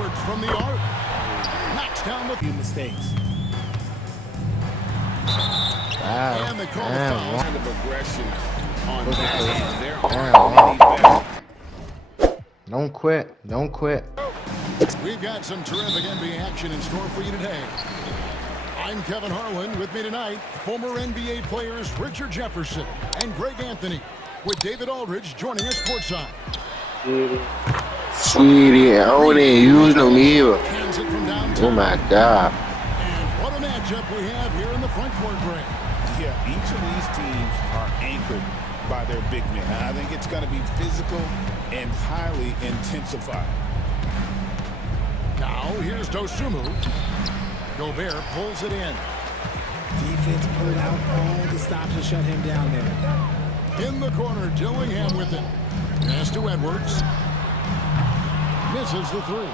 Edwards from the arc. Knocks down the few mistakes. And they call the foul. Kind of aggression on that end. They're hard better. Don't quit. Don't quit. We've got some terrific NBA action in store for you today. I'm Kevin Harlan. With me tonight, former NBA players Richard Jefferson and Greg Anthony, with David Aldridge joining us courtside. Sweetie, I don't even use no mirror. Oh my God. And what a matchup we have here in the front court, Greg. Yeah, each of these teams are anchored by their big men. I think it's going to be physical and highly intensified. Now, here's Dosunmu. Gobert pulls it in. Defense pulled out all the stops to shut him down there. In the corner, Dillingham with it. Pass to Edwards. Misses the three.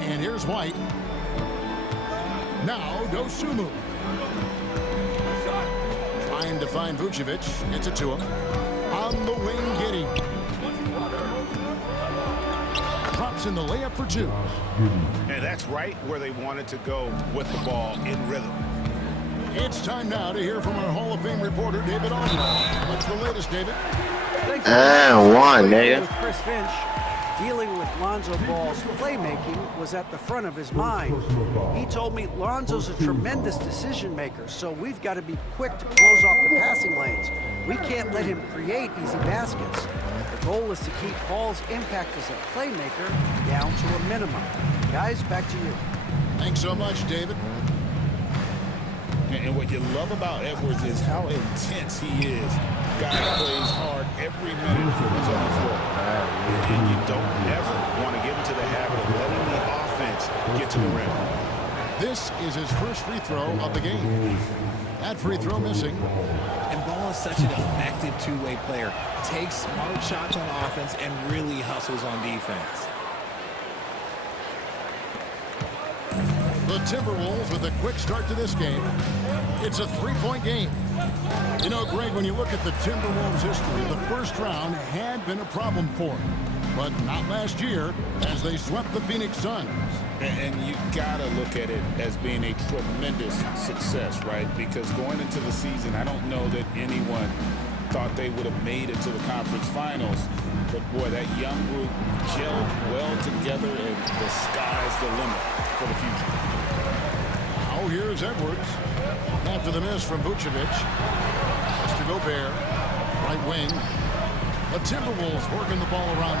And here's White. Now Dosunmu. Trying to find Vucevic. Gets it to him. On the wing, Giddey. Drops in the layup for two. And that's right where they wanted to go with the ball in rhythm. It's time now to hear from our Hall of Fame reporter, David Aldridge. What's the latest, David? One, nigga. With Chris Finch, dealing with Lonzo Ball's playmaking was at the front of his mind. He told me Lonzo's a tremendous decision maker, so we've got to be quick to close off the passing lanes. We can't let him create easy baskets. The goal is to keep Ball's impact as a playmaker down to a minimum. Guys, back to you. Thanks so much, David. And what you love about Edwards is how intense he is. Guy plays hard every minute he's on the floor. And you don't ever want to get into the habit of letting the offense get to the rim. This is his first free throw of the game. That free throw missing. And Ball is such an effective two-way player. Takes smart shots on offense and really hustles on defense. The Timberwolves with a quick start to this game. It's a three-point game. You know, Greg, when you look at the Timberwolves' history, the first round had been a problem for them. But not last year, as they swept the Phoenix Suns. And you got to look at it as being a tremendous success, right? Because going into the season, I don't know that anyone thought they would have made it to the conference finals. But, boy, that young group gelled well together, and the sky's the limit for the future. Now here's Edwards. After the miss from Vucevic. It's to Gobert. Right wing. The Timberwolves working the ball around.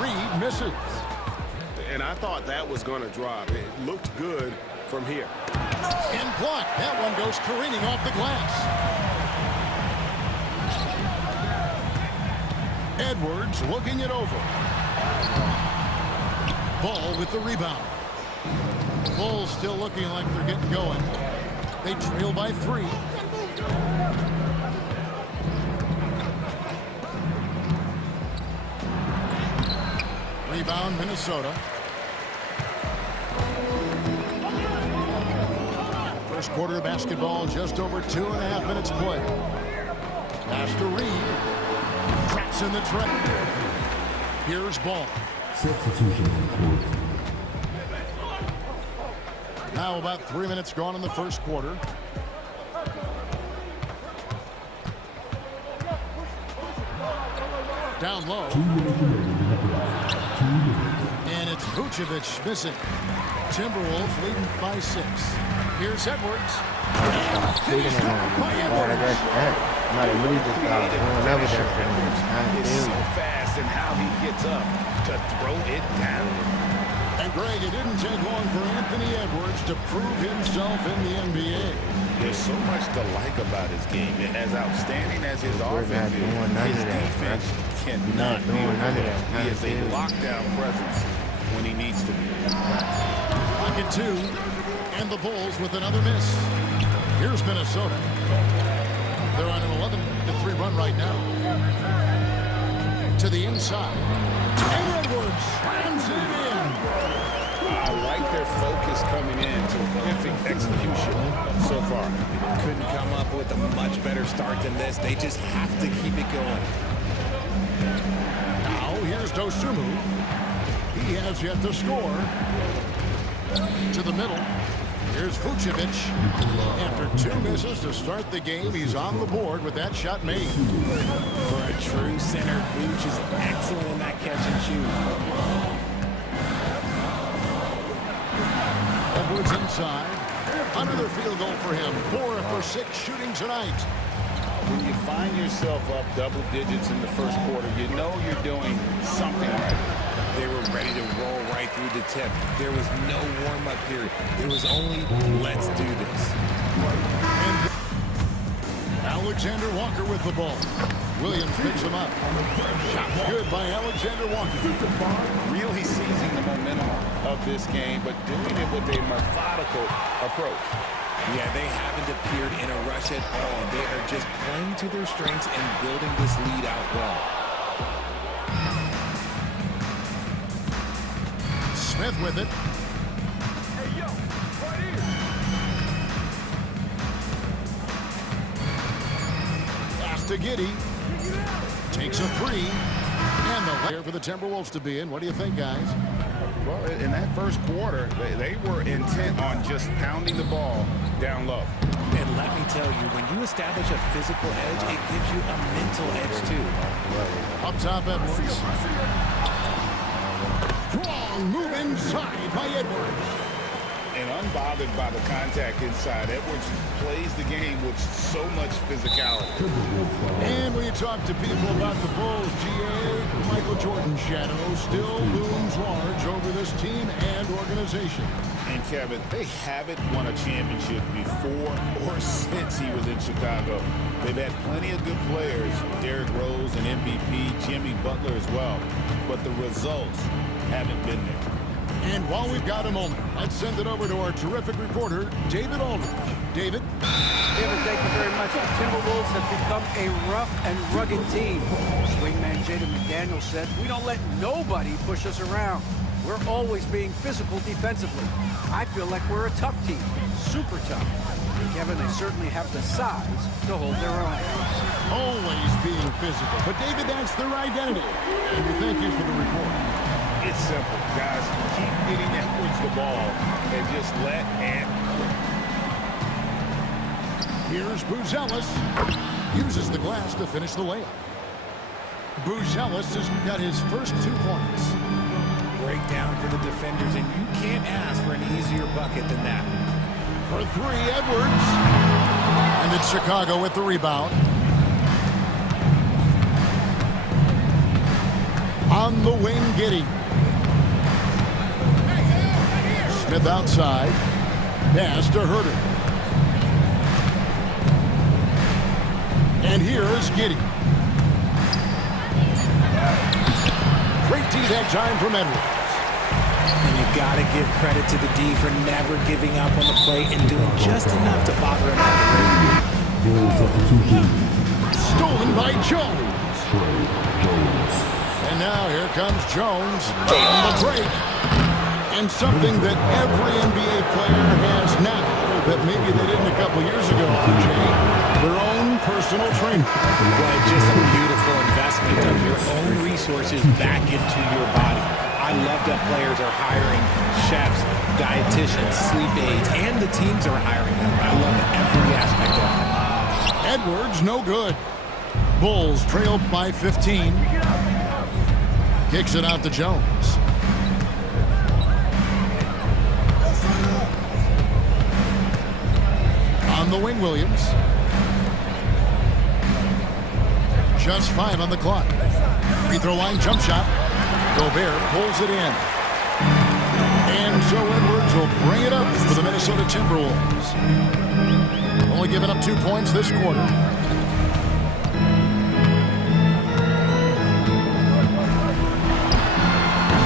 Reed misses. And I thought that was going to drop. It looked good from here. And blocked. That one goes careening off the glass. Edwards looking it over. Ball with the rebound. Bulls still looking like they're getting going. They trail by 3. Rebound, Minnesota. First quarter of basketball, just over 2.5 minutes play. Pass to Reed. Traps in the trap. Here's Ball. Substitution on court. Now about 3 minutes gone in the first quarter. Down low. And it's Vucevic missing. Timberwolves leading by 6. Here's Edwards. Finished off by Edwards. It's so fast and how he gets up to throw it down. And Greg, it didn't take long for Anthony Edwards to prove himself in the NBA. There's so much to like about his game, and as outstanding as his offense is, his defense cannot be overlooked. He is a lockdown presence when he needs to be. Pocket 2, and the Bulls with another miss. Here's Minnesota. They're on an 11-3 run right now. To the inside. And Edwards slams it in. I like their focus coming in to perfect execution so far. Couldn't come up with a much better start than this. They just have to keep it going. Dosunmu. He has yet to score. To the middle. Here's Vucevic. After 2 misses to start the game, he's on the board with that shot made. For a true center, Vuce is excellent in that catch and shoot. Edwards inside. Another field goal for him. 4 for 6 shooting tonight. When you find yourself up double digits in the first quarter, you know you're doing something right. They were ready to roll right through the tip. There was no warm-up period. It was only, let's do this. And Alexander Walker with the ball. Williams picks him up. Shot good by Alexander Walker. Really seizing the momentum of this game, but doing it with a methodical approach. Yeah, they haven't appeared in a rush at all. They are just playing to their strengths and building this lead out well. Smith with it. Hey, yo, right here. Pass to Giddey. Takes a three. And the layer for the Timberwolves to be in. What do you think, guys? Well, in that first quarter, they were intent on just pounding the ball down low. And let me tell you, when you establish a physical edge, it gives you a mental edge, too. Up top, Edwards. Strong move inside by Edwards. And unbothered by the contact inside, Edwards plays the game with so much physicality. And when you talk to people about the Bulls, GA, Michael Jordan's shadow still looms large over this team and organization. And Kevin, they haven't won a championship before or since he was in Chicago. They've had plenty of good players, Derrick Rose, an MVP, Jimmy Butler as well. But the results haven't been there. And while we've got a moment, let's send it over to our terrific reporter, David Aldridge. David? David, thank you very much. The Timberwolves have become a rough and rugged team. Swingman Jaden McDaniel said, "We don't let nobody push us around. We're always being physical defensively. I feel like we're a tough team, super tough." And Kevin, they certainly have the size to hold their own. Always being physical. But David, that's their identity. And we thank you for the report. It's simple, guys. Keep getting Edwards the ball and just let and Here's Buzelis. Uses the glass to finish the layup. Buzelis has got his first 2 points. Breakdown for the defenders, and you can't ask for an easier bucket than that. For 3, Edwards. And it's Chicago with the rebound. On the wing, Giddey. Smith outside. Pass to Herter. And here's Giddey. Great D-back time from Edwards. And you got to give credit to the D for never giving up on the play and doing just enough to bother him at the rim. Goal substitution. Stolen by Jones. And now here comes Jones on the break. And something that every NBA player has now that maybe they didn't a couple years ago, Jay, their own personal trainer. Well, just a beautiful investment of your own resources back into your body. I love that players are hiring chefs, dietitians, sleep aides, and the teams are hiring them. I love every aspect of it. Edwards, no good. Bulls trail by 15. Kicks it out to Jones. On the wing, Williams. Just 5 on the clock. Free throw line jump shot. Gobert pulls it in. And so Edwards will bring it up for the Minnesota Timberwolves. Only giving up 2 points this quarter.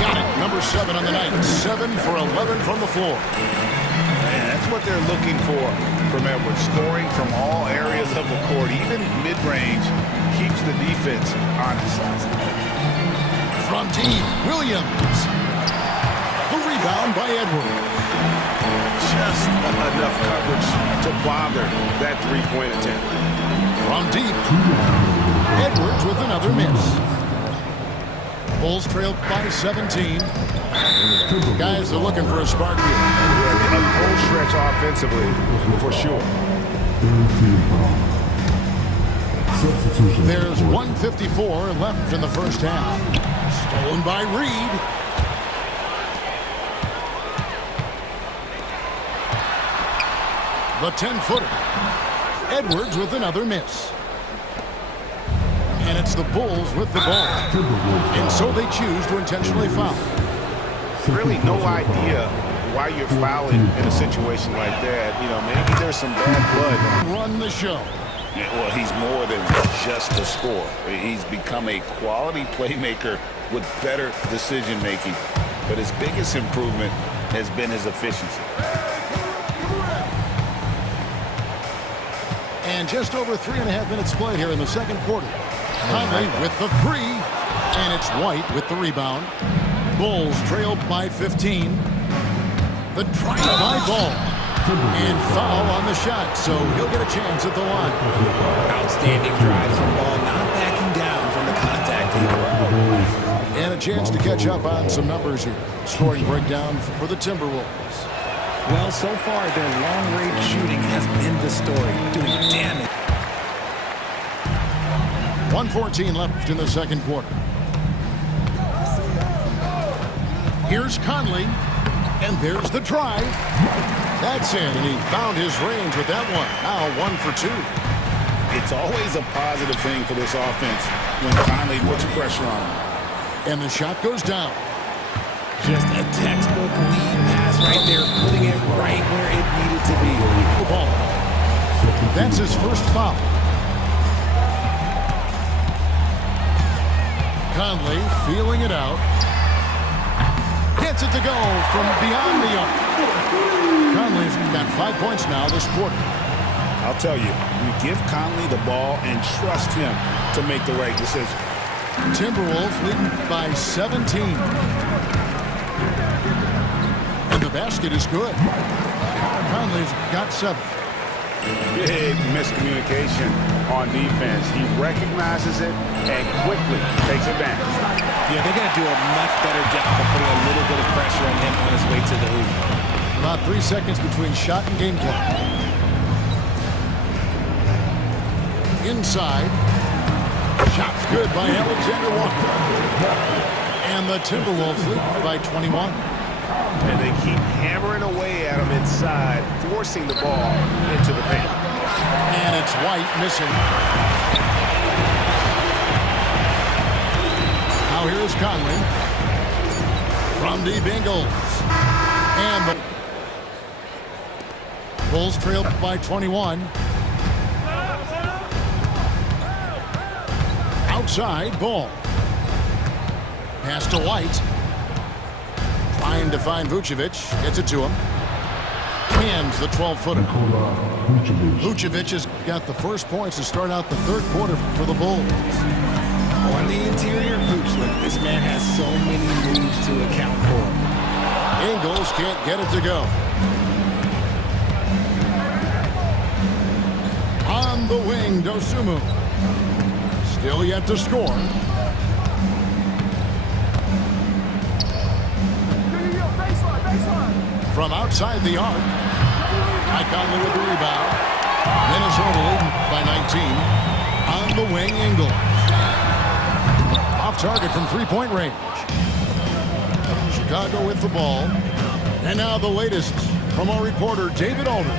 Got it. Number 7 on the night. 7 for 11 from the floor. Man, that's what they're looking for from Edwards. Scoring from all areas of the court, even mid-range, keeps the defense honest. From deep, Williams. The rebound by Edwards. Just enough coverage to bother that three-point attempt. From deep, Edwards with another miss. Bulls trail by 17. Guys are looking for a spark here. Yeah, a cold stretch offensively, for sure. Substitution. There's 1:54 left in the first half. Stolen by Reed. The 10-footer. Edwards with another miss. And it's the Bulls with the ball. And so they choose to intentionally foul. Really no idea why you're fouling in a situation like that. You know, maybe there's some bad blood. Run the show. Yeah, well, he's more than just a scorer. He's become a quality playmaker with better decision-making. But his biggest improvement has been his efficiency. And just over 3.5 minutes played here in the second quarter. Conley with the three. And it's White with the rebound. Bulls trail by 15. The try by Ball. And foul on the shot, so he'll get a chance at the line. Outstanding drive from Ball, not backing down from the contact either. And a chance to catch up on some numbers here. Scoring breakdown for the Timberwolves. Well, so far, their long-range shooting has been the story, doing damage. 1:14 left in the second quarter. Here's Conley, and there's the drive. That's in, and he found his range with that one. Now 1 for 2. It's always a positive thing for this offense when Conley puts pressure on him. And the shot goes down. Just a textbook lead pass right there, putting it right where it needed to be. Ball. That's his first foul. Conley feeling it out. Gets it to go from beyond the arc. Conley's got 5 points now this quarter. I'll tell you, you give Conley the ball and trust him to make the right decision. Timberwolves leading by 17. And the basket is good. Conley's got 7. Big miscommunication on defense. He recognizes it and quickly takes advantage. Yeah, they're going to do a much better job of putting a little bit of pressure on him on his way to the hoop. About 3 seconds between shot and game clock. Inside. Shot's good by Alexander Walker. And the Timberwolves lead by 21. And they keep hammering away at him inside, forcing the ball into the paint. And it's White missing. Now here's Conley. From deep Ingles. And the Bulls trail by 21. Outside, Ball. Pass to White. Trying to find Vucevic. Gets it to him. Hands the 12-footer. Vucevic has got the first points to start out the third quarter for the Bulls. On the interior hoops, look, this man has so many moves to account for. Ingles can't get it to go. On the wing, Dosunmu. Still yet to score. From outside the arc. Conley with the rebound. Minnesota leading by 19. On the wing, Ingles. Off target from three-point range. Chicago with the ball. And now the latest from our reporter, David Aldridge.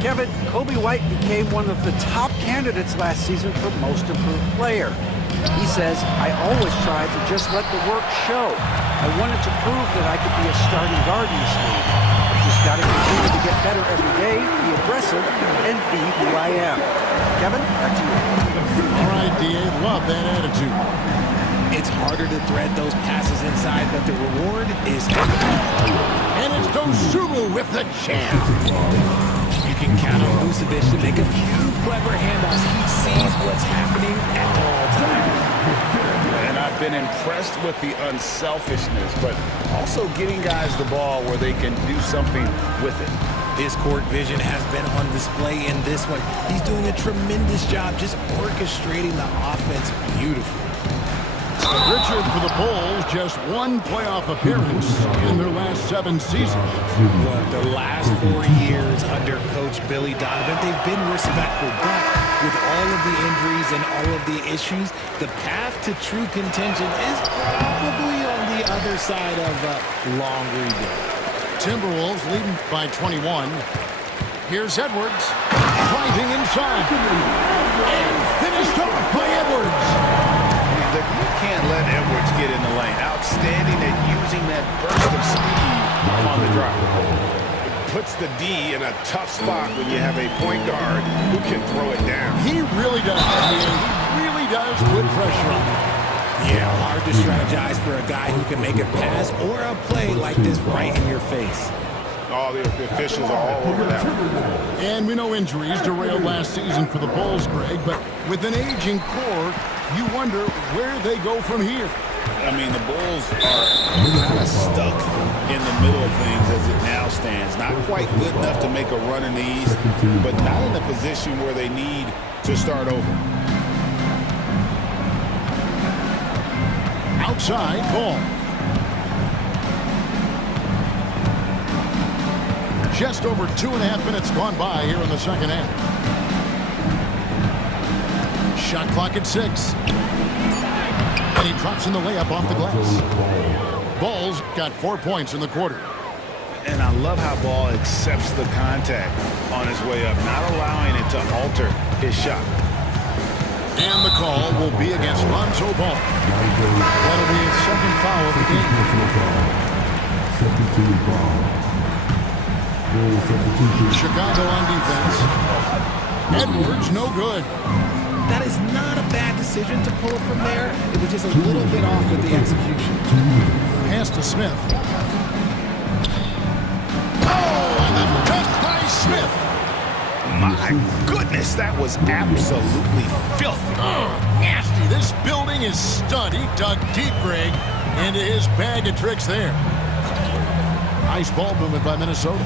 Kevin, Kobe White became one of the top candidates last season for Most Improved Player. He says, I always tried to just let the work show. I wanted to prove that I could be a starting guard in this league. I just got to continue to get better every day, be aggressive, and be who I am. Kevin, back to you. All right, D.A., love that attitude. It's harder to thread those passes inside, but the reward is... And it's Dosunmu with the jam. You can count on Vucevic to make a few clever handoffs. He sees what's happening at all times. And I've been impressed with the unselfishness, but also getting guys the ball where they can do something with it. His court vision has been on display in this one. He's doing a tremendous job just orchestrating the offense beautifully. Richard, for the Bulls, just one playoff appearance in their last 7 seasons. Look, the last 4 years under Coach Billy Donovan, they've been respectful, but with all of the injuries and all of the issues, the path to true contention is probably on the other side of a long rebuild. Timberwolves leading by 21. Here's Edwards, driving inside, and finished off by Edwards. You can't let Edwards get in the lane. Outstanding at using that burst of speed on the drive. It puts the D in a tough spot when you have a point guard who can throw it down. He really does. He really does put pressure on him. Yeah, hard to strategize for a guy who can make a pass or a play like this right in your face. All the officials are all over that one. And we know injuries derailed last season for the Bulls, Greg, but with an aging core, you wonder where they go from here. I mean, the Bulls are kind of stuck in the middle of things as it now stands. Not quite good enough to make a run in the East, but not in a position where they need to start over. Outside ball. Just over 2.5 minutes gone by here in the second half. Shot clock at 6. And he drops in the layup off the glass. Bulls got 4 points in the quarter. And I love how Ball accepts the contact on his way up, not allowing it to alter his shot. And the call will be against Lonzo Ball. That'll be his second foul of the game. Second team foul. Chicago on defense. Edwards, no good. That is not a bad decision to pull it from there. It was just a little bit off with the execution. Pass to Smith. Oh, and the dunk by Smith. My goodness, that was absolutely filthy. Oh, nasty. This building is stunned. He dug deep, Greg, into his bag of tricks there. Nice ball movement by Minnesota.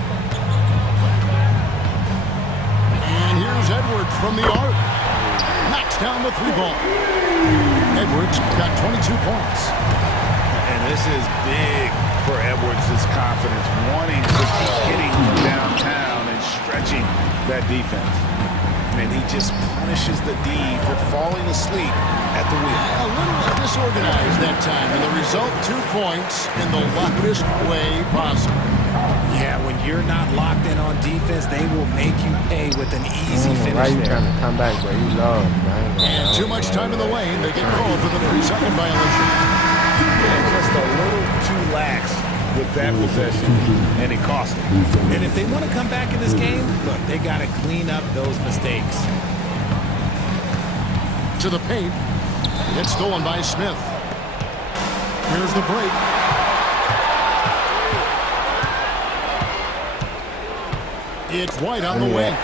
And here's Edwards from the arc. Knocks down the 3-ball. Edwards got 22 points. And this is big for Edwards' confidence, wanting to keep hitting from downtown and stretching that defense. And he just punishes the D for falling asleep at the wheel. A little disorganized that time, and the result, 2 points in the loudest way possible. Yeah, when you're not locked in on defense, they will make you pay with an easy finish Why you there. trying to come back, bro? You lost, man. And too much time in the lane. They get called for the 3-second violation. And just a little too lax with that possession, and it cost them. And if they want to come back in this game, look, they got to clean up those mistakes. To the paint. It's stolen by Smith. Here's the break. It's White on the wing.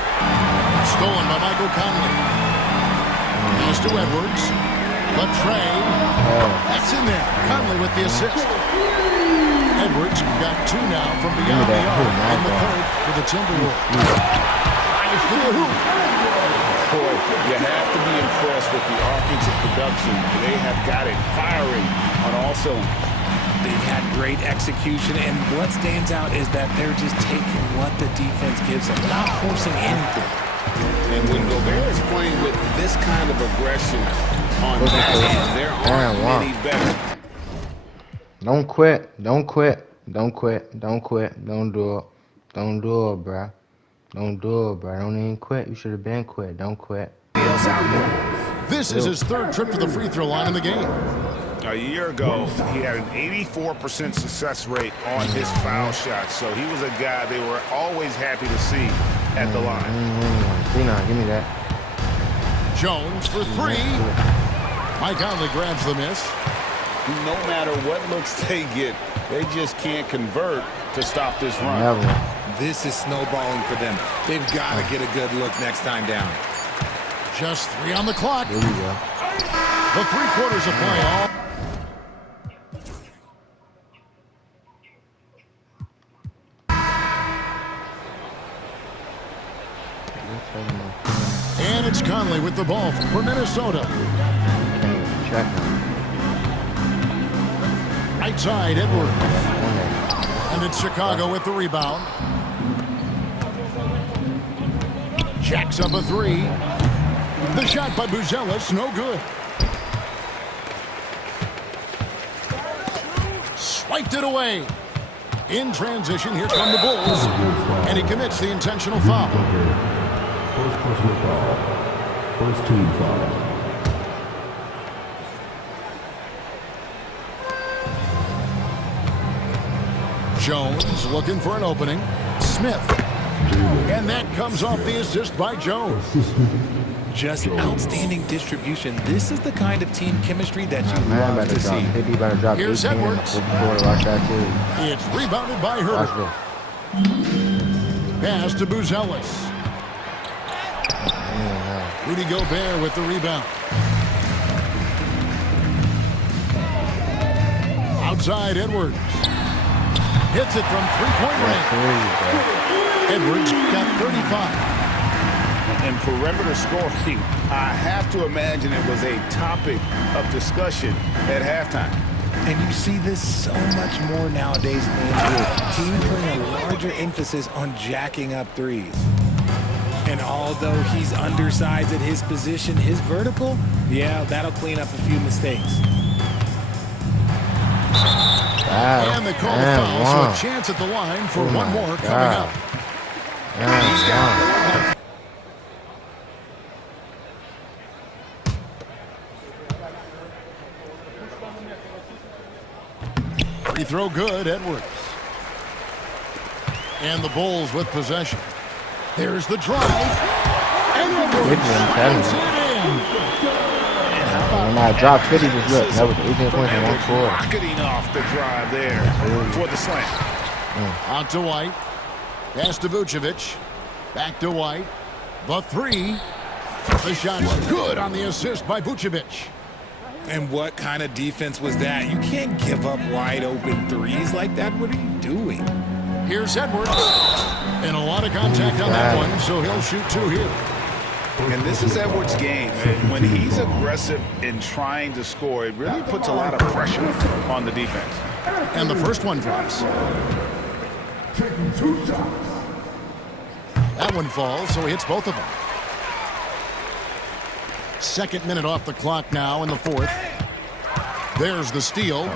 Stolen by Michael Conley. Pass to Edwards. Latrey. That's in there. Conley with the assist. Edwards got 2 now from beyond the arc in the third for the Timberwolves. Drives to the hoop. Boy, you have to be impressed with the offensive production. They have got it firing on all cylinders. They've had great execution, and what stands out is that they're just taking what the defense gives them, not forcing anything. And when Gobert is playing with this kind of aggression on that end, there aren't many better. Don't quit. Don't quit. Don't quit. Don't quit. Don't do it. Don't do it, bro. Don't do it, bro. Don't even quit. You should have been quit. Don't quit. This is his 3rd trip to the free throw line in the game. A year ago, he had an 84% success rate on his foul shots, so he was a guy they were always happy to see at the line. Give me that. Jones for 3. Mike Conley grabs the miss. No matter what looks they get, they just can't convert to stop this run. Never. This is snowballing for them. They've got to get a good look next time down. Just 3 on the clock. There we go. The 3 quarters of play all. And it's Conley with the ball for Minnesota. Check him. Right side, Edwards. And it's Chicago with the rebound. Jacks up a three. The shot by Buzelis, no good. Swiped it away. In transition, here come the Bulls. And he commits the intentional foul. First personal foul. First team foul. Jones looking for an opening. Smith. And that comes off the assist by Jones. Just outstanding distribution. This is the kind of team chemistry that you Man, love to see. 50, better drop Here's 18. Edwards. Watch that too. It's rebounded by Watch Herter. this. Pass to Buzelis. Rudy Gobert with the rebound. Outside Edwards. Hits it from three-point range. Edwards got 35. And perimeter scoring, I have to imagine it was a topic of discussion at halftime. And you see this so much more nowadays in the NBA. Teams putting a larger emphasis on jacking up threes. And although he's undersized at his position, his vertical, yeah, that'll clean up a few mistakes. And they call the foul, so a chance at the line for one more coming up. Free throw good, Edwards. And the Bulls with possession. There's the drive. And Edwards slams it in. When I dropped 50, just look. That was 18 points in one quarter. Rocketing off the drive there for the slam. Out to White. Pass to Vucevic. Back to White. The three. The shot's good on the assist by Vucevic. And what kind of defense was that? You can't give up wide open threes like that. What are you doing? Here's Edwards. And a lot of contact on that one, so he'll shoot two here. And this is Edwards' game. And when he's aggressive in trying to score, it really puts a lot of pressure on the defense. And the first one drops. Taking 2 shots. That one falls, so he hits both of them. Second minute off the clock now in the fourth. There's the steal.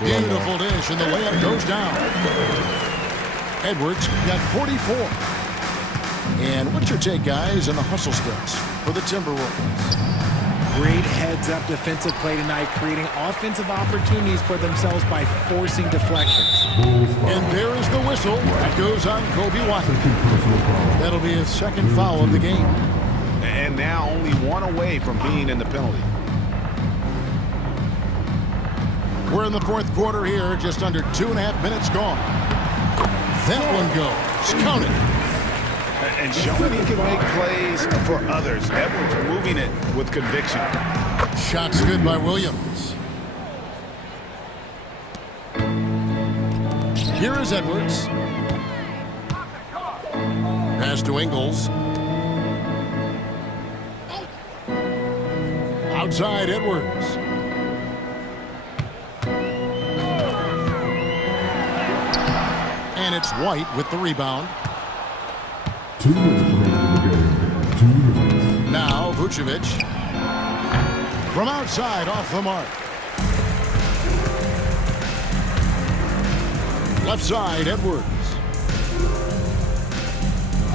Beautiful dish, and the layup goes down. Edwards got 44. And what's your take, guys, on the hustle sticks for the Timberwolves? Great heads-up defensive play tonight, creating offensive opportunities for themselves by forcing deflections. And there is the whistle. That goes on Kobe White. That'll be his second foul of the game. And now only one away from being in the penalty. We're in the fourth quarter here, just under 2.5 minutes gone. That one goes. Count it. And showing he can make plays for others. Edwards moving it with conviction. Shots good by Williams. Here is Edwards. Pass to Ingles. Outside Edwards. And it's White with the rebound. 2 minutes remaining in the game. 2 minutes. Now Vucevic. From outside off the mark. Left side, Edwards.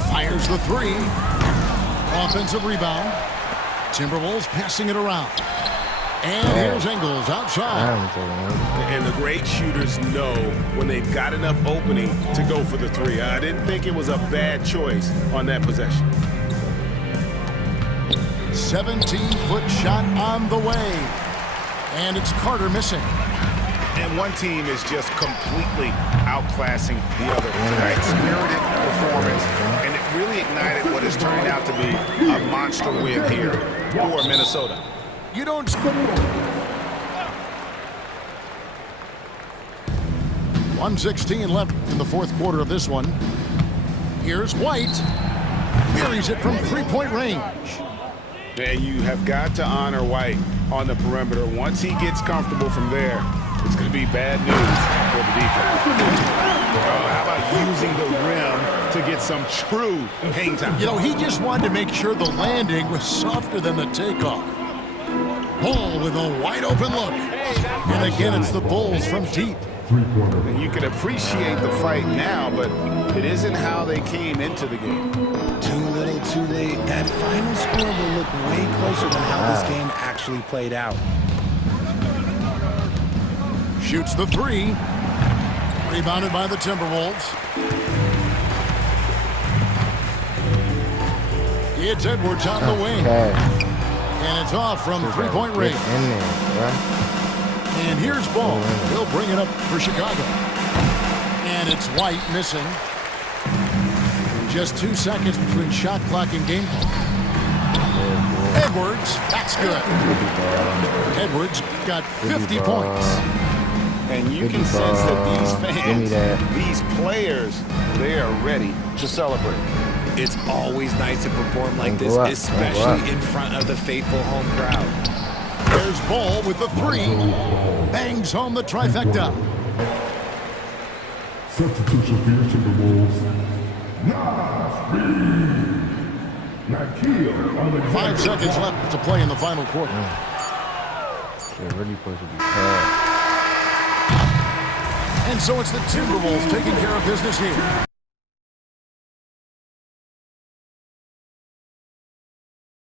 Fires the three. Offensive rebound. Timberwolves passing it around. And here's Ingles outside. And the great shooters know when they've got enough opening to go for the three. I didn't think it was a bad choice on that possession. 17-foot shot on the way. And it's Carter missing. And one team is just completely outclassing the other tonight. Spirited performance, and it really ignited what is turning out to be a monster win here for Minnesota. You don't... 1:16 left in the fourth quarter of this one. Here's White. Buries it from three-point range. And you have got to honor White on the perimeter. Once he gets comfortable from there, it's going to be bad news for the defense. Oh, how about using the rim to get some true hang time? You know, he just wanted to make sure the landing was softer than the takeoff. Bull with a wide open look. And again, it's the Bulls from deep. And you can appreciate the fight now, but it isn't how they came into the game. Too little, too late. That final score will look way closer than how this game actually played out. Shoots the three. Rebounded by the Timberwolves. It's Edwards on the wing. And it's off from three-point range. And here's Ball. He'll bring it up for Chicago. And it's White missing. Just 2 seconds between shot clock and game clock. Edwards, that's good. Edwards got 50 points. And you can sense that these fans, these players, they are ready to celebrate. It's always nice to perform like this, especially in front of the faithful home crowd. There's Ball with the three. Bangs home the trifecta. Substitution for your Timberwolves. 5 seconds left to play in the final quarter. They're really supposed to be bad. And so it's the Timberwolves taking care of business here.